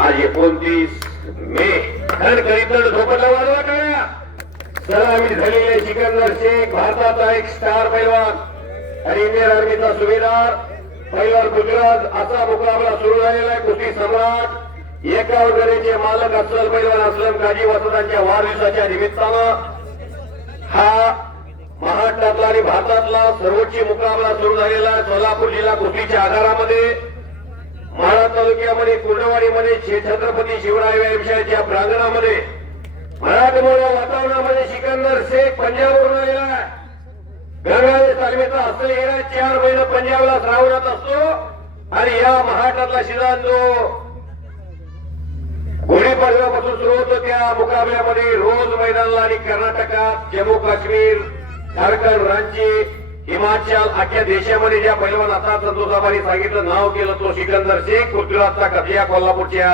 आज 29 मे खडखडीतून झोपडला वाजवा टाळ्या. सलामी झालेले सिकंदर शेख भारताचा एक स्टार पैलवान आणि इंडियन आर्मीचा सुभेदार पैलवान गुजरात असा मुकाबला सुरू झालेला आहे. कुस्ती सम्राट एका वर्गाचे मालक अफजल पैलवान असलम काजी वसंतांच्या वाढदिवसाच्या निमित्तानं हा महाराष्ट्रातला आणि भारतातला सर्वोच्च मुकाबला सुरू झालेला सोलापूर जिल्हा कुस्तीच्या आगारामध्ये माढा तालुक्यामध्ये कुर्डवाडीमध्ये छत्रपती शिवराय व्यायामशाळेच्या प्रांगणामध्ये मराठमोळ्या वातावरणामध्ये सिकंदर शेख पंजाबवरून आलेला आहे. गंगावेश तालमीचा असलेला हिरा 4 महिने पंजाबला श्रावणात असतो आणि या महाराष्ट्रातला शिदान जो गुढीपाडव्यापासून सुरू होतो त्या मुकाबल्यामध्ये रोज मैदानाला आणि कर्नाटकात जम्मू काश्मीर झारखंड रांची हिमाचल अख्ख्या देशामध्ये ज्या पैलवान आता संतोषाबाई सांगितलं नाव केलं तो सिकंदर शेख पृथ्वीराजचा कब्जा कोल्हापूरच्या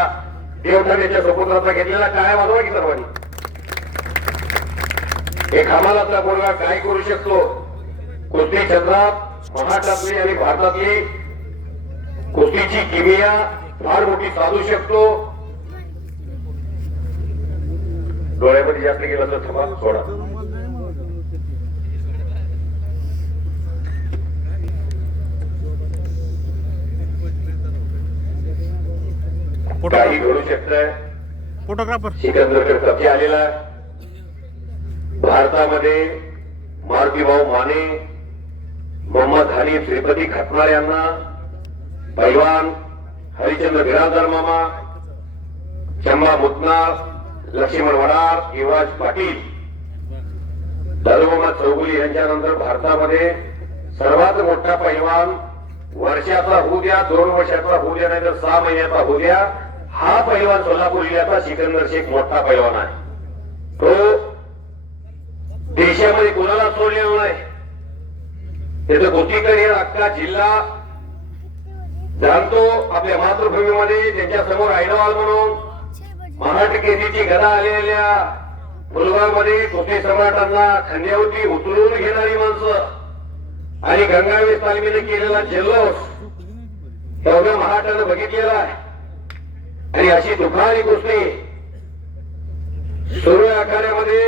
देवठाण्याच्या सुपुत्राचा घेतलेला काय वाजवा की सर्वांनी. एक हमालाचा पोरगा काय करू शकतो कुस्ती क्षेत्रात महाराष्ट्रातली आणि भारतातली कुस्तीची किमिया फार मोठी साधू शकतो. डोळ्यामध्ये जास्त गेलं तर थांबा सोडा. काही घडू शकतंय. फोटोग्राफर सिकंदरकडे कब्जा आलेला भारतामध्ये मारुतीभाऊ माने मोहम्मद हनीफ श्रीपती खटनार यांना पैलवान हरिचंद्र बिराजदार मामा चंबा मुतनार लक्ष्मण वडार युवराज पाटील दादू मोहम्मद चौगुली यांच्यानंतर भारतामध्ये सर्वात मोठा पैलवान वर्षाचा होऊ द्या 2 वर्षाचा होऊ द्या नाही तर 6 महिन्याचा होऊ द्या हा पैलवान सोलापूर जिल्ह्याचा सिकंदर शेख मोठा पैलवान आहे. तो देशामध्ये कोणाला सोडलेला नाही. त्याचं कुस्तीकरी अख्खा जिल्हा जाणतो. आपल्या मातृभूमीमध्ये त्यांच्या समोर आयडॉल म्हणून महाराष्ट्र केसरीची गदा आलेल्या मुलगामध्ये कुस्ती सम्राटांना खांद्यावरती उतरून घेणारी माणसं आणि गंगावेश तालमीने केलेला जल्लोष एवढ्या महाराष्ट्रानं बघितलेला आहे. आणि अशी दुखारी कुस्ती सुरू आखाड्यामध्ये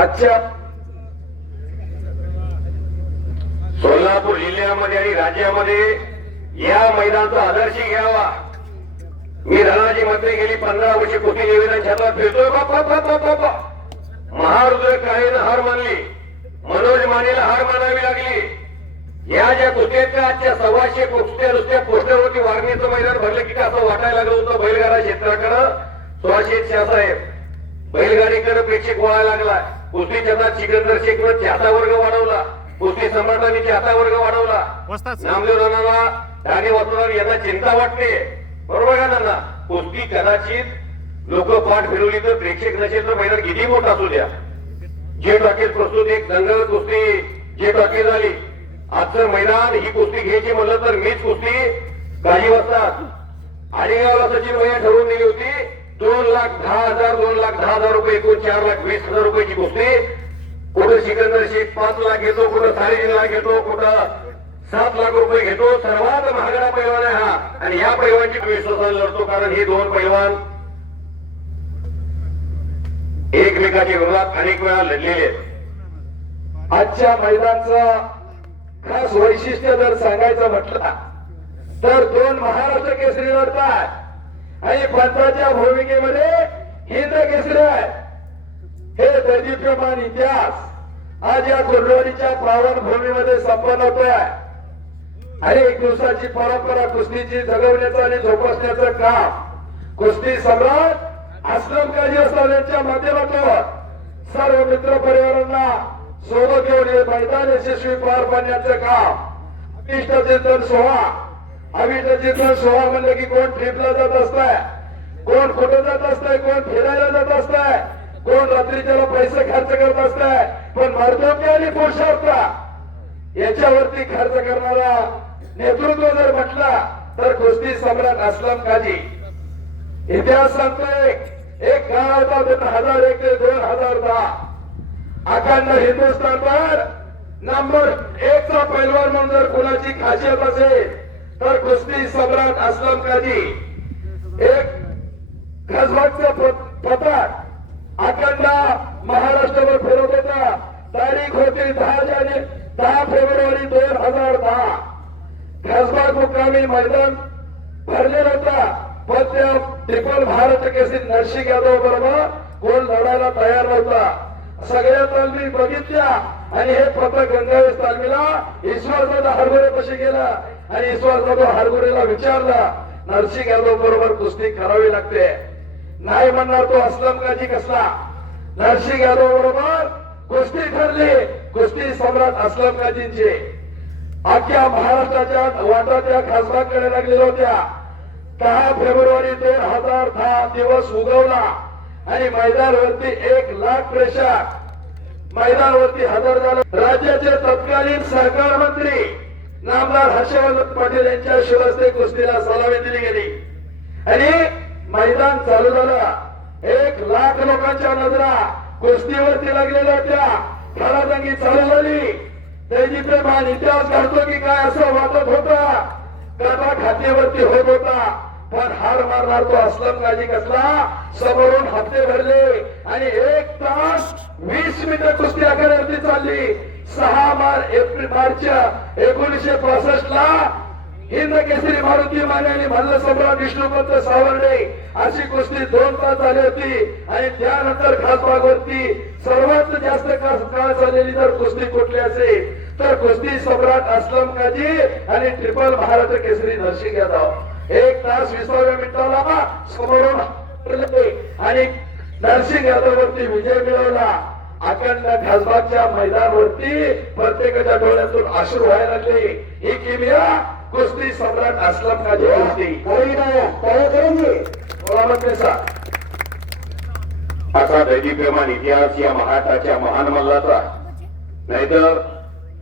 आजच्या सोलापूर जिल्ह्यामध्ये आणि राज्यामध्ये या मैदानाचा आदर्श घ्यावा. मी धनाजी मंत्री गेली 15 वर्षे कुस्ती निवेदन छात्रात फिरतोय. बाप्पा महारुद्र काळेनं हार मानली, मनोज मानेला हार मानावी लागली. या ज्या कुस्त्याच्या आजच्या 125 कुस्त्या नुसत्या पोस्टरवरती वारणीचं मैदान भरलं की असं वाटायला लागलं होतं. बैलगाडा क्षेत्राकडं सुभाष साहेब बैलगाडीकडे प्रेक्षक वळायला लागला. कुस्ती क्षेत्रात सिकंदर शेखनं चाहता वर्ग वाढवला, कुस्ती सम्राटांनी चाहता वर्ग वाढवला. नामदेव नानाला ठाणे वाचवणार यांना चिंता वाटते. बरोबर का नाना? कुस्ती कदाचित लोक पाठ फिरवली तर प्रेक्षक नसेल तर मैदान किती मोठा असू द्या. जे टॉकीज प्रस्तुत एक दंगल कुस्ती जे टॉकीज झाली. आजचं मैदान ही कुस्ती घ्यायची म्हणलं तर मीच कुस्ती काही वाजतात आडेगावला सचिन भैया ठरवून दिली होती. 2,10,000 2,10,000 रुपये एकूण 4,20,000 रुपयाची कुस्ती. कुठं सिकंदर शेख 5 लाख घेतो, कुठं 3.5 लाख घेतो, कुठं 7 लाख रुपये घेतो. सर्वात महागडा पैलवान आहे हा आणि या पैलवानची विश्वासाने लढतो कारण हे 2 पैलवान एकमेकाच्या विरोधात अनेक वेळा लढलेले आहेत. आजच्या मैदानाचं खास वैशिष्ट्य जर सांगायचं म्हटलं तर 2 महाराष्ट्र केसरी लढतात आणि पंचाच्या भूमिकेमध्ये हिंद केसरी आहे. हे दैदिप्यमान इतिहास आज या कुर्डवाडीच्या पावनभूमीमध्ये संपन्न होत आहे. अनेक दिवसाची परंपरा कुस्तीची जगवण्याचं आणि जोपासण्याचं काम कुस्ती सम्राट असलम काजी वसंत यांच्या माध्यमातून सर्व मित्र परिवारांना सोबत घेऊन हे मैदान यशस्वी पार पाडण्याचं काम. अभिष्ट चिंतन सोहळा म्हणलं की कोण ट्रिपला जात असताय, कोण कुठे जात असताय, कोण फिरायला जात असताय, कोण रात्रीच्याला पैसे खर्च करत असताय. पण मर्दोकी आणि पुरुषार्थ याच्यावरती खर्च करणारा नेतृत्व जर म्हटला तर कुस्ती सम्राट असलम काजी. इतिहास सांगतोय एक काळ होता 2001 ते 2010 अखंड हिंदुस्थानभर नंबर 1 चा पैलवान म्हणून जर कोणाची खासियत असेल तर कुस्ती सम्राट असलम काजी. एक खासबागचा पताक अखंड महाराष्ट्रभर फिरत होता. तारीख होती 10 फेब्रुवारी 2010. खासबाग मुक्कामी मैदान भरलेला होता, पण त्या ट्रिपल भारत केसरी नरसिंग यादव बरोबर कोण लढायला तयार नव्हता. सगळ्या तालमी बघितल्या आणि हे पथक गंगावेश तालमीला ईश्वरदादा हरगुरे पाशी गेला आणि ईश्वरदादा हरगुरेला विचारला, नरसिंग यादव बरोबर कुस्ती करावी लागते. नाही म्हणणार तो असलम काजी कसला. नरसिंग यादव बरोबर कुस्ती ठरली. कुस्ती सम्राट असलम काजींची अख्ख्या महाराष्ट्राच्या वाटा त्या खासबागकडे लागलेल्या होत्या. 10 फेब्रुवारी 2010 दिवस उगवला आणि मैदानावरती 1 लाख प्रेक्षक मैदानावरती हजर झाले. राज्याचे तत्कालीन सहकार मंत्री नामदार हर्षवर्धन पाटील यांच्या शिवहस्ते कुस्तीला सलामी दिली गेली आणि मैदान चालू झालं. 1 लाख लोकांच्या नजरा कुस्तीवरती लागलेल्या होत्या. खडाजंगी चालू झाली. त्याची प्रेमान इतिहास घडतो की काय असं वाटत होता. काटा खात्यावरती होत होता, पण हार मारणार तो असलम काजी कसला. समोरून हप्ते भरले आणि 1 तास 20 मिनिटं कुस्ती आखाड्यावरती चालली. 6 मार्च 1965 ला हिंद केसरी मारुती माने आणि मल्ल सम्राट विष्णुपंत सावर्डे अशी कुस्ती 2 तास झाली होती. आणि त्यानंतर खासबागवरती सर्वात जास्त काळ चाललेली जर कुस्ती कुठली असेल तर कुस्ती सम्राट असलम काजी आणि ट्रिपल भारत केसरी नरसिंग यादव. 1 तास 20व्या मिनिटाला समोरून आणि नरसिंग यादव वरती विजय मिळवला. अखंड खासबागच्या मैदानावरती प्रत्येकाच्या डोळ्यातून अश्रू व्हायला लागले. ही किमया कुस्ती सम्राट असलम काजी कुस्ती असा दैदिप्यमान इतिहास या महाराष्ट्राच्या महान मल्लाचा. नाहीतर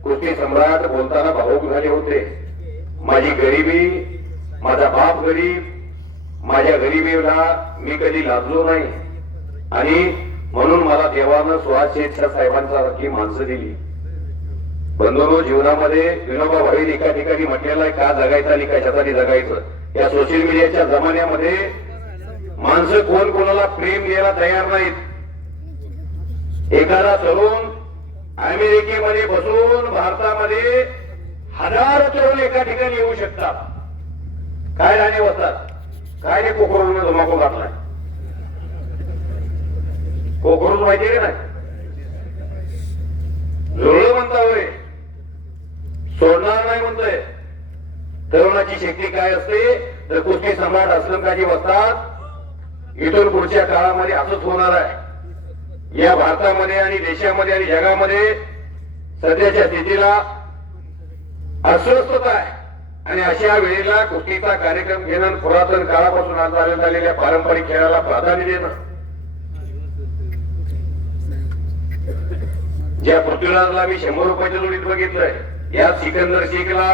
कुस्ती सम्राट बोलताना भावुक झाले होते. माझी गरिबी, माझा बाप गरीब, माझ्या गरिबीला मी कधी लाजलो नाही आणि म्हणून मला देवानं सुहास शेठच्या साहेबांसारखी माणसं दिली. बंधूंनो, जीवनामध्ये विनोबा भावे एका ठिकाणी म्हटलेलं आहे, का जगायचं आणि कशासाठी जगायचं. या सोशल मीडियाच्या जमान्यामध्ये माणसं कोण कोणाला प्रेम द्यायला तयार नाहीत. एखादा तरुण अमेरिकेमध्ये बसून भारतामध्ये 1000 तरुण एका ठिकाणी येऊ शकतात. काय राणे होतात, काय रे कोकरून धमाको घातलाय. कोकरून माहिती आहे नाही, जुळलं म्हणता होय, सोडणार नाही म्हणतोय. तरुणाची शक्ती काय असते तर कुस्ती सम्राट असलम काजी बसतात. इथून पुढच्या काळामध्ये असंच होणार आहे. या भारतामध्ये आणि देशामध्ये आणि जगामध्ये सध्याच्या स्थितीला अस्वस्थता आहे आणि अशा वेळेला कुस्तीचा कार्यक्रम घेणं, पुरातन काळापासून चालत आलेल्या पारंपरिक खेळाला प्राधान्य देणं. ज्या पृथ्वीराजला मी 100 रुपयाच्या जोडीत बघितलंय, या सिकंदर शेखला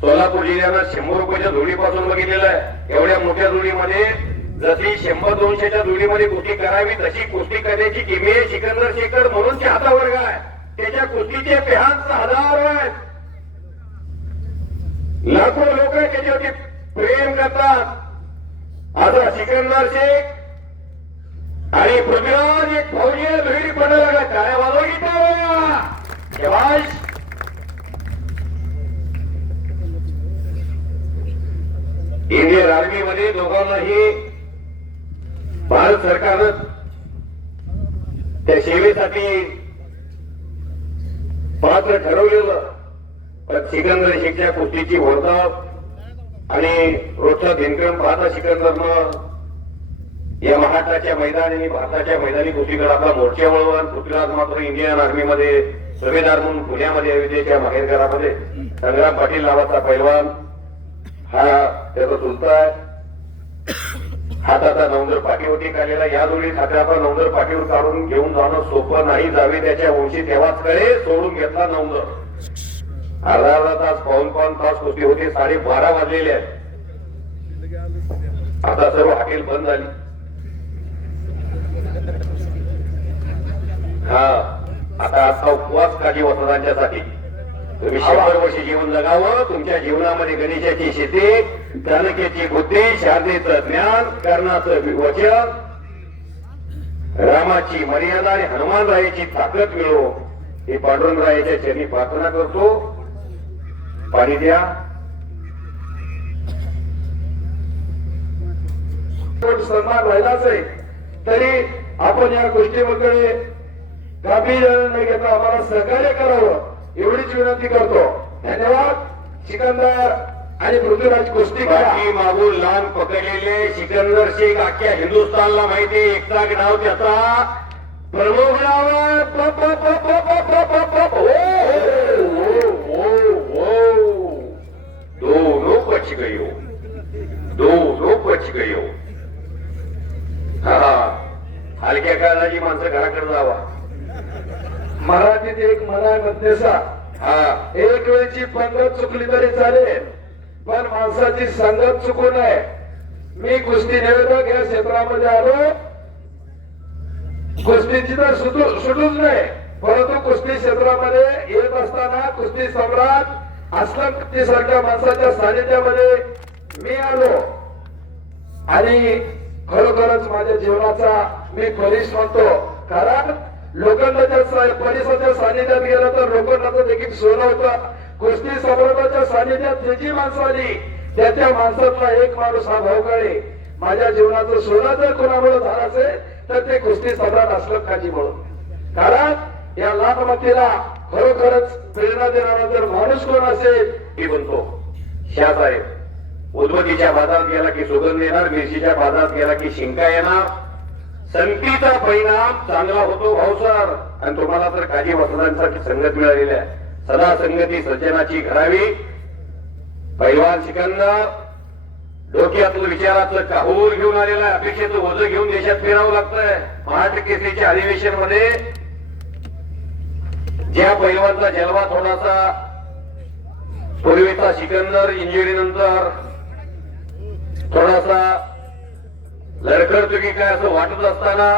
सोलापूर जिल्ह्यानं 100 रुपयाच्या जोडीपासून बघितलेलं आहे. एवढ्या मोठ्या जोडीमध्ये जशी 100-200च्या जोडीमध्ये कुस्ती करावी तशी कुस्ती करण्याची किमया सिकंदर शेखर म्हणूनच्या हातावर आहे. त्याच्या कुस्तीचे फॅन्स हजारो आहेत, लाखो लोक त्याच्यावरती प्रेम करतात. आता सिकंदर शेख आणि पृथ्वीराज एक फौजी दुहेरी पडायला लागला. काय वाजव इंडियन आर्मी मध्ये दोघांनाही भारत सरकारनं त्या सेवेसाठी पात्र ठरवलेलं. पण सिकंदर शेखच्या कुस्तीची वर्धप आणि रोजचा दिनक्रम पाहता सिकंदरनं या महाराष्ट्राच्या मैदानी आणि भारताच्या मैदानी कुस्तीकडे आपला मोर्चा वळवून पृथ्वीराज मात्र इंडियन आर्मीमध्ये सुभेदार म्हणून पुण्यामध्ये अयोध्येच्या माहेरघरामध्ये संग्राम पाटील नावाचा पैलवान हा त्याचा चुलता आहे. हाताचा नवंदर पाठीवरती काढलेला. या जोडीत हाताचा नवंदर पाठीवर काढून घेऊन जाणं सोपं नाही. जावे त्याच्या वंशी तेव्हाच कडे सोडून घेतला नवंदर. अर्धा तास पाऊण तास कुस्ती होती. 12:30 वाजलेले आहेत. आता सर्व हॉटेल बंद झाली. हा आता उपवास काजी वसदांच्यासाठी तुम्ही 100 वर्ष जीवन जगावं. तुमच्या जीवनामध्ये गणेशाची शेती, चाणक्याची बुद्धी, शारदेचं ज्ञान, कर्णाचं वचन, रामाची मर्यादा आणि हनुमानरायाची ताकद मिळो ही पांडुरंगरायाच्या चरणी प्रार्थना करतो. पाणी द्या. सन्मान राहिलाच आहे तरी आपण या गोष्टीमध्ये गांभीर्याने न घेता आम्हाला सहकार्य करावं एवढीच विनंती करतो. धन्यवाद. सिकंदर आणि पृथ्वीराज कुस्ती बाकी मागून लहान पकडलेले सिकंदर शेख अख्ख्या हिंदुस्थानला माहिती आहे. एकटा नाव त्याचा प्रमुख नाव आहे. दोनों बच गयो, दोनों बच गयो. हा हलक्या काळाची माणसं घराकडे जावा. मराठीत एक म्हणाय मध्यसा, हा एक वेळची पंगत चुकली तरी चालेल पण माणसाची संगत चुकू नये. मी कुस्ती निवेदक या क्षेत्रामध्ये आलो. कुस्तीची तर सुटूच नाही, परंतु कुस्ती क्षेत्रामध्ये येत असताना कुस्ती सम्राट असलम सारख्या माणसाच्या सानिध्यामध्ये मी आलो आणि खरोखरच माझ्या जीवनाचा मी फलिश म्हणतो. कारण लोखंडाच्या परिसराच्या सानिध्यात गेलं तर लोखंडाचं देखील सोनं होतं. कुस्ती सम्राटाच्या सानिध्यात जी जी माणसं आली त्या माणसातला एक माणूस हा भाऊकाळे माझ्या जीवनाचं सोनं जर कोणामुळे झालं असेल तर ते कुस्ती सम्राट असलं काजी म्हणून. कारण या लाखमतीला खरोखरच प्रेरणा देणारा जर माणूस कोण असेल मी म्हणतो शाहसाहेब. उदबत्तीच्या बाजारात गेला की सुगंध येणार, मिरचीच्या बाजारात गेला की शिंका येणार. संगतीचा परिणाम चांगला होतो भाऊसर. आणि तुम्हाला तर काजी वसदांसाठी संगत मिळालेली आहे. सदा संगती सज्जनाची घडावी. पैलवान सिकंदर डोक्यातलं विचाराचं काहूर घेऊन आलेला आहे. अपेक्षेचं ओझं घेऊन देशात फिरावं लागतंय. महाराष्ट्र केसरीच्या अधिवेशन मध्ये ज्या पैलवानचा जलवा थोडासा पूर्वीचा सिकंदर इंजुरी नंतर थोडासा लडखडतो की काय असं वाटत असताना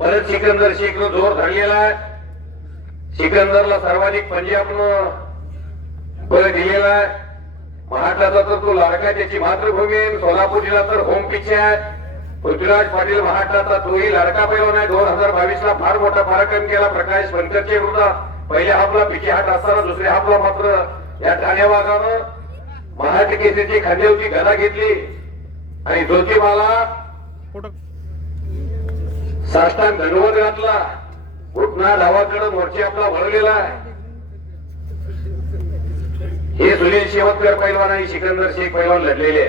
परत सिकंदर शेखनं जोर धरलेला आहे. सिकंदरला सर्वाधिक पंजाबनं बळ दिलेला आहे. महाराष्ट्राचा तर तो लाडका त्याची मातृभूमी आहे. सोलापूर जिल्हा तर होम पिच आहे. पृथ्वीराज पाटील महाराष्ट्राचा तोही लाडका पैलवान आहे. 2022 ला फार मोठा पराक्रम केला प्रकाश बनकरच्या विरोधात. पहिल्या हाफला पिछे हात असताना दुसऱ्या हाफला मात्र या ठाणे वाघानं महाराष्ट्र केसरीची खांद्यावरची गदा घेतली आणि ज्योतिबाला साष्टांग दंडवत घातला. घुटना डावाकडे मोर्चे आपला वळलेला आहे. हे सुनील शेवतकर पैलवान आणि सिकंदर शेख पैलवान लढलेले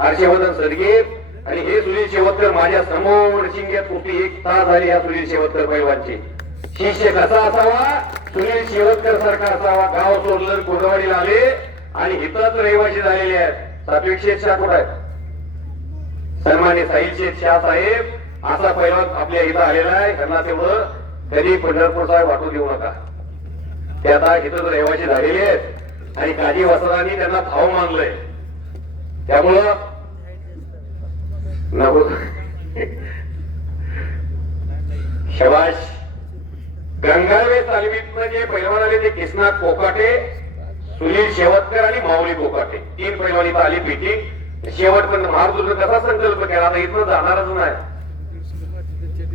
हर्षवर्धन सदगीर आणि हे सुनील शेवतकर माझ्या समोर शिंग्यात कुठली 1 तास झाली. या सुनील शेवतकर पैलवानची शिष्य कसा असावा, सुनील शेवतकर सारखा असावा. गाव सोडलं कोंडवाडीला आले आणि हितच रहिवासी झालेले आहेत. सात्विक शेठ शाह कुठे आहेत? सन्मान्य साहिल शेठ शाह साहेब असा पैलवान आपल्या इथं आलेला आहे. त्यांना तेवढं कधी पंढरपूर साहेब वाटू देऊ नका. ते आता हितच रहिवासी झालेले आहेत आणि काजी वसदांनी त्यांना भाव मानलंय. त्यामुळं नको शबाश. गंगावे तालमीतनं जे पैलवान आले ते किसनाथ कोकाटे, सुनील शेवतकर आणि माऊली कोकाटे 3 पैलवान इथं आली पीटी. शेवट पण महाराष्ट्र कसा संकल्प केला आता इथं जाणारच नाही.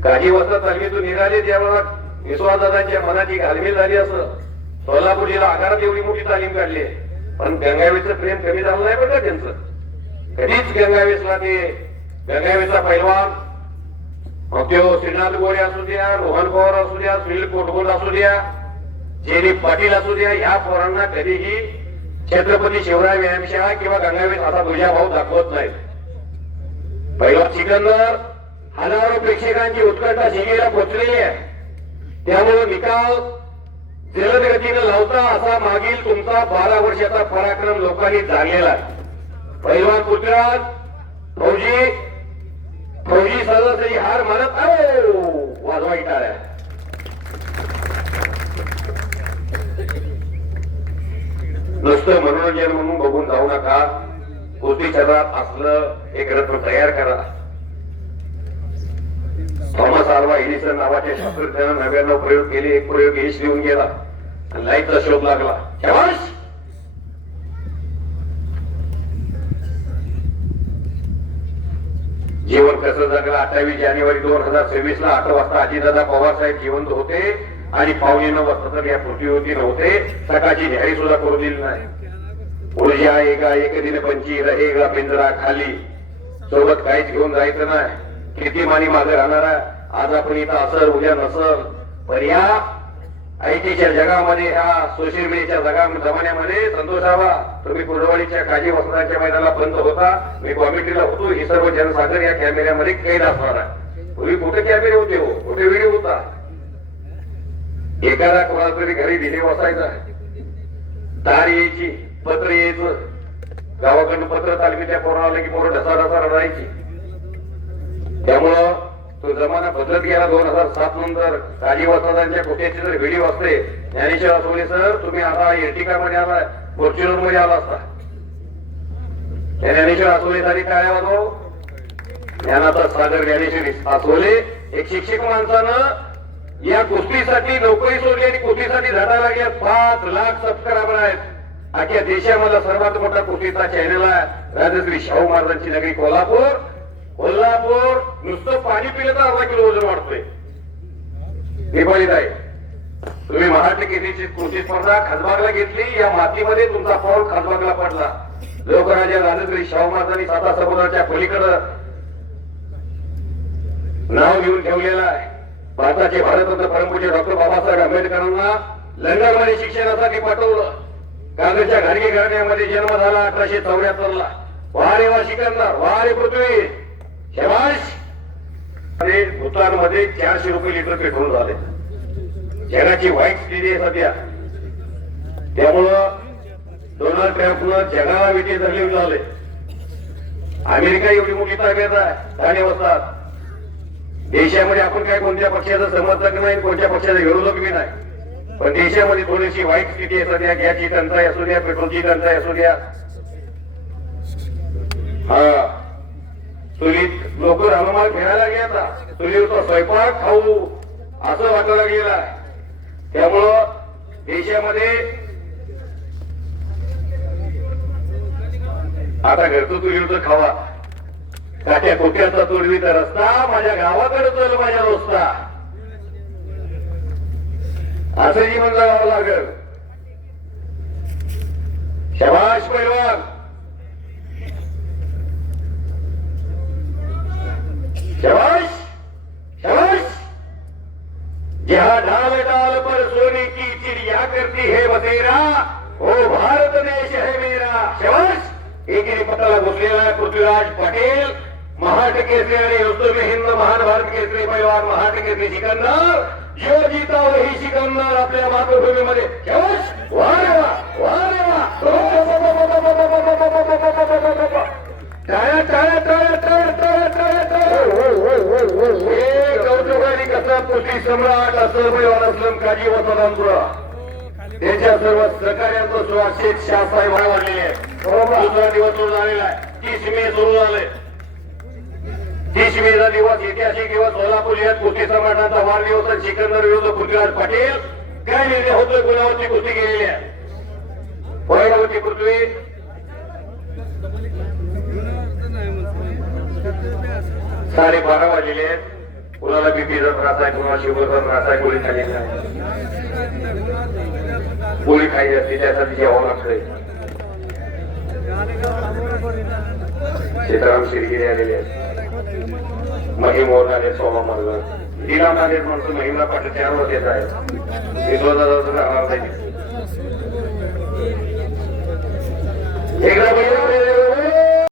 काजी वसद तालमीतून निघाले त्यावेळेला विश्वासदादांच्या मनाची घालमेल झाली. असं सोलापूर जिल्हा आगारात एवढी मोठी तालीम काढली पण गंगावेचं प्रेम कमी झालं नाही बरं का त्यांचं. कधीच गंगावेसला ते गंगावेचा पैलवान मग तो श्रीनाथ गोरे असू द्या, रोहन पवार असू द्या, सुनील कोटगोल असू द्या, जयदीप पाटील असू द्या, या पोरांना कधीही छत्रपती शिवराय व्यायामशाळा किंवा गंगावेस असा दुजाभाव दाखवत नाहीत. पैलवान सिकंदर हजारो प्रेक्षकांची उत्कंठा शिगेला पोचलेली आहे. त्यामुळे निकाल जलद गतीने लावता असा मागील तुमचा 12 वर्षाचा पराक्रम लोकांनी जाणलेला आहे. पैलवान पृथ्वीराज फौजी सदस्य हार मानत वाजवा टाळ्या. नुसतं मनोरंजन म्हणून बघून जाऊ नका. कुस्ती क्षेत्रात असलं एक रत्न तयार करा. थॉमस आल्वा एडिसन नावाच्या शास्त्रज्ञानं 99 प्रयोग केले. एक प्रयोग यश लिहून गेला आणि लाईटचा शोध लागला. शाबास. जीवन कसं जगलं. 28 जानेवारी 2026 ला 8 वाजता अजितदादा पवार साहेब जिवंत होते आणि 8:45 वाजता तर या पृथ्वीवरती नव्हते. सकाळची न्यारी सुद्धा करू दिली नाही. ऊर्जा एका एक दिन पंची रहेगा पिंजरा खाली. सोबत काहीच घेऊन जायचं नाही. किती मानी मागे राहणार आहे. आज आपण इथं असर उद्या नसल. पण या आयटीच्या जगामध्ये ह्या सोशल मीडियाच्या जमान्यामध्ये संतोष हवा. तुम्ही कुर्डवाडीच्या काजी वस्त्रांच्या मैदानाला बंद होता. मी कॉमेंट्रीला होतो. ही सर्व जनसागर या कॅमेऱ्यामध्ये कैद असणार आहे. पूर्वी कुठे कॅमेरे होते हो, कुठे व्हिडिओ होता. एखादा कोणाला तरी घरी डिले बसायचा. तार यायची, पत्र यायचं. गावाकडून पत्र तालमीच्या पोराला आलं की पोरं ढसा ढसा रडायची. त्यामुळं तो जमाना बदलत गेला. 2007 नंतर काजी वस्तादांच्या कोट्याचे जर व्हिडिओ असते. ज्ञानेश्वर आसोले सर, तुम्ही आता एर्टिका मध्ये आला, फॉर्च्युनर मध्ये आला असता. ज्ञानेश्वर आसोले साठी काय वाजव. ज्ञानाचा सागर ज्ञानेश्वर आसोले. एक शिक्षक माणसानं या कुस्तीसाठी नोकरी सोडली आणि कुस्तीसाठी झाडा लागल्या. 5 लाख सबस्क्रायबर आहेत. अख्या देशामधला सर्वात मोठा कुस्तीचा चॅनल आहे. राजश्री शाहू महाराजांची नगरी कोल्हापूर. कोल्हापूर नुसतं पाणी पिलं तर अर्धा किलो वजन वाढतोय. नेपाळीत आहे. तुम्ही महाराष्ट्र केसरीची कृषी स्पर्धा खासबागला घेतली. या मातीमध्ये तुमचा पाऊल खासबागला पडला. लोकराजा राजश्री शाहू महाराजांनी साता समुद्राच्या पलीकडं नाव घेऊन ठेवलेलं आहे. भारताचे भारतरत्न परमपूज्य डॉक्टर बाबासाहेब आंबेडकरांना लंडनमध्ये शिक्षणासाठी पाठवलं. काँग्रेसच्या घाडगे घराण्यामध्ये जन्म झाला 1874 ला. वारे वा शिकंदर, वारे पृथ्वी. शाबाश. भूतानमध्ये 400 रुपये लिटर पेट्रोल झाले. जगाची वाईट स्थिती आहे सध्या. त्यामुळं डोनाल्ड ट्रम्पनं जगाला विटे धरले झाले. अमेरिका एवढी मोठी ताकद आहे. ठाणे वस्तात देशामध्ये आपण काय कोणत्या पक्षाचं समर्थक नाही, कोणत्या पक्षाचा विरोधक बी नाही. पण देशामध्ये थोडीशी वाईट स्थिती आहे सध्या. गॅसची टंचाई असू द्या, पेट्रोलची टंचाई असू द्या. हा चुलीत लोक रानमाळ खेळायला लागले. आता चुलीवरचा स्वयंपाक खाऊ असं वाटायला गेलं आहे. त्यामुळं देशामध्ये आता घरचं चुलीवरचं खावा. काट्या कोट्याचा तोडवीचा रस्ता माझ्या गावाकडे चल माझ्या रस्ता असं जीवन जगावं लागल. शाबाश पैलवान. शाबाश शाबाश. जहाँ डाल डाल पर सोने की चिड़िया करती है बसेरा, वो भारत देश है मेरा. शाबाश. एकेरी पटाला घुसलेला आहे पृथ्वीराज पटेल. महाराष्ट्र केसरी आणि रुस्तुम हिंद महान भारत केसरी पैलवान महाराष्ट्र केसरी सिकंदर. जो जीता वही सिकंदर आपल्या मातृभूमीमध्ये. शाबाश. वारे वा वारे वा. टाळ्या टाळ्या टाळ्या टाळ्या टाळ्या टाळ्या टाळ्या. कौतुकाने कसा कुस्ती सम्राट असं पैलवान असलम काजी वसंतांचं त्यांच्या सर्व सहकार्यांचं सुवासित शाहसाहेब वाढलेले आहे. दुसरा दिवस सुरू झालेला आहे. 30 मे सुरू झाले. 30 मेचा दिवस ऐतिहासिक दिवस. सोलापूर जिल्ह्यात कुस्ती सम्राटांचा वाढदिवस आणि सिकंदर विरुद्ध पृथ्वीराज पटेल. काय निर्णय होतोय. गुलावरची कुस्ती केलेली आहे. वैरावती पृथ्वी साडे 12 वाजलेले आहेत. कुणाला बीपीचा त्रास आहे, कुणाला शुगरचा त्रास आहे. गोळी खाल्लेली आहे. गोळी खायची असते त्यासाठी जेवावं लागतंय. सीताराम शिरगिरे आलेले आहेत. महिम आले. सोमा मार्ग दिला मागे माणसं महिमला पाठ 4 वर्ष येत आहे. मी 2000 राहणार नाही.